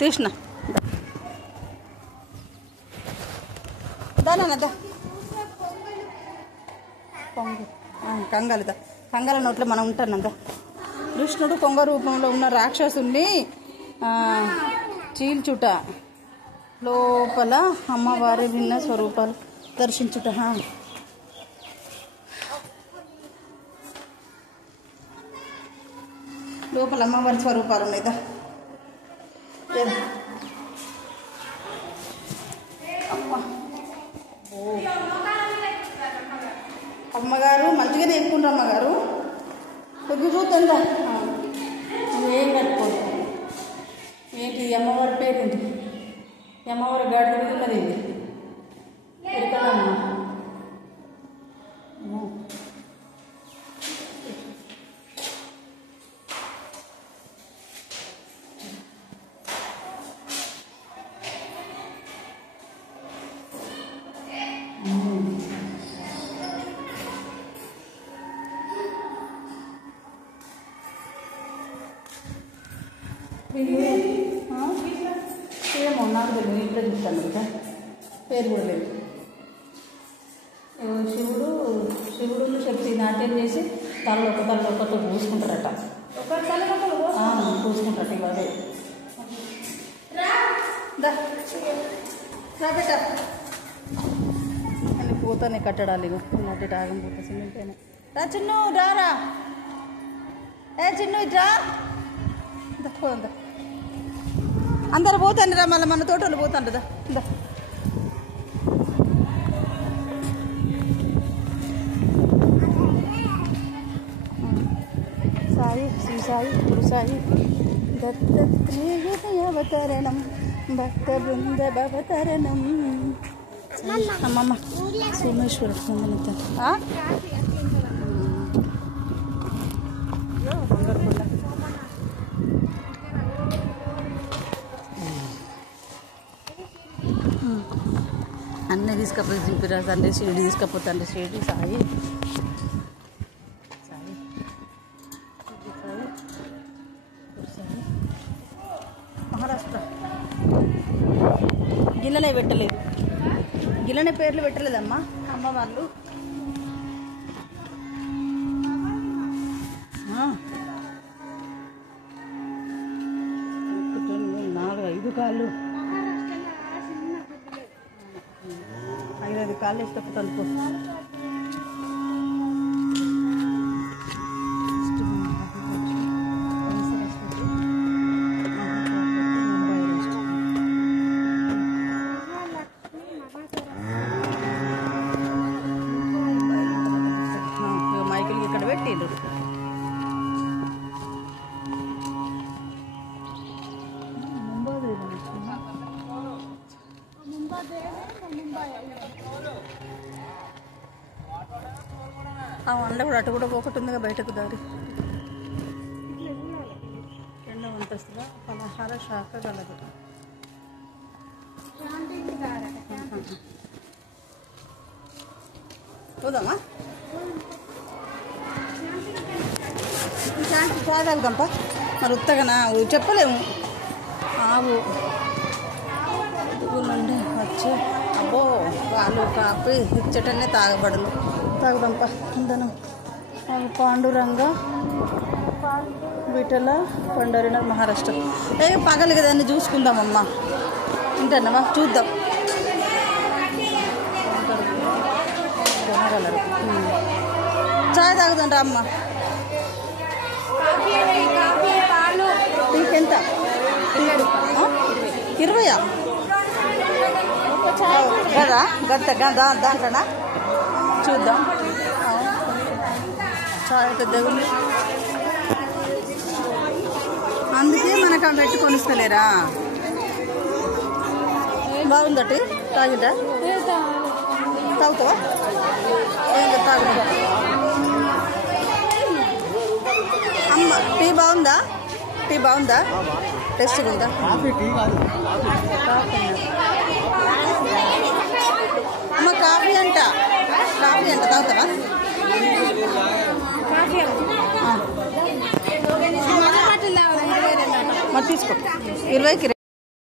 తీసిన దానదా కంగాలిదా కంగాల నోట్లో మనం ఉంటానందా. కృష్ణుడు కొంగ రూపంలో ఉన్న రాక్షసుని చీల్చుట, లోపల అమ్మవారి భిన్న స్వరూపాలు దర్శించుట. లోపల అమ్మవారి స్వరూపాలు ఉన్నాయిదా. అమ్మగారు మంచిగానే ఎక్కుండ్రు. అమ్మగారు కొద్ది చూద్దా ఏం కట్టుకోదు. ఏంటి అమ్మవారి పేరు ఏంటి? అమ్మవారి గాడి తిరుగుతున్నది ఏంటి? ఎక్కడమ్మా ఏమో నాకు తెలియదు. ఇంట్లో చూస్తాను కదా, పేరు కూడా లేదు. శివుడు శక్తి నాట్యం చేసి తల్లొక్కతో పూసుకుంటారట. పూసుకుంటారట. ఇవాళ రాబెట్ట అని పూతనే కట్టడాలి. నటి ఆగం పూత సిమెంట్ అయినా రా. చిన్ను రారా. చిన్ను ఇట్రా. పోదా అందరు పోతాండిరా. మళ్ళీ మన తోటలు పోతాండ్రదా. సాయి శ్రీ సాయి గురు సాయి దత్తత్రేయవతరణం భక్త బృంద భవతరణం. అమ్మమ్మ సోమేశ్వరుడు సంబంధిత అన్నీ తీసుకపోయి దింపిరా. తండ్రి షిరిడి తీసుకపోతాండి. షిరిడి సాయి సాయి సాయి మహారాష్ట్ర. గిన్నెనే పెట్టలేదు. గిన్నెనే పేర్లు పెట్టలేదమ్మా అమ్మ వాళ్ళు. 4-5 కాళ్ళు 5 కాళ్ళు వేసుకపోతాను. మైకిల్ ఇక్కడ పెట్టిండ్రు. వంట కూడా అటు కూడా ఒకటి ఉందిగా బయటకు దారి. 2వ అంతస్తుగా పలహార శాఖ గలదు. పోదామా? శాంతి తాగలుగుతాంప. మరి ఉత్తగనా చెప్పలేము. ఆవు నుండి వచ్చి అబ్బో పాలు కాపీ ఇచ్చటనే తాగబడను. తాగుదాంప. ఇందనం పాండురంగ విఠల పండరినాథ్ మహారాష్ట్ర. పగలు కదా అన్ని చూసుకుందామమ్మా. వింటానమ్మా చూద్దాం. చాయ్ తాగుదాం రా అమ్మ. టీకి ఎంత? 20 కదా గంట దాంట్లోనా చూద్దాం. చాయ్ పెద్దగా ఉంది. అందుకే మనకు పెట్టుకొని ఇస్తలేరా. బాగుందటి తాగిదా? తాగుతావా? ఏం తాగుతా. అమ్మ టీ బాగుందా? టీ బాగుందా? టేస్ట్గా ఉందా? అమ్మ కాఫీ అంట. కాఫీ అంట తాగుతావా? మరి తీసుకో. 20కి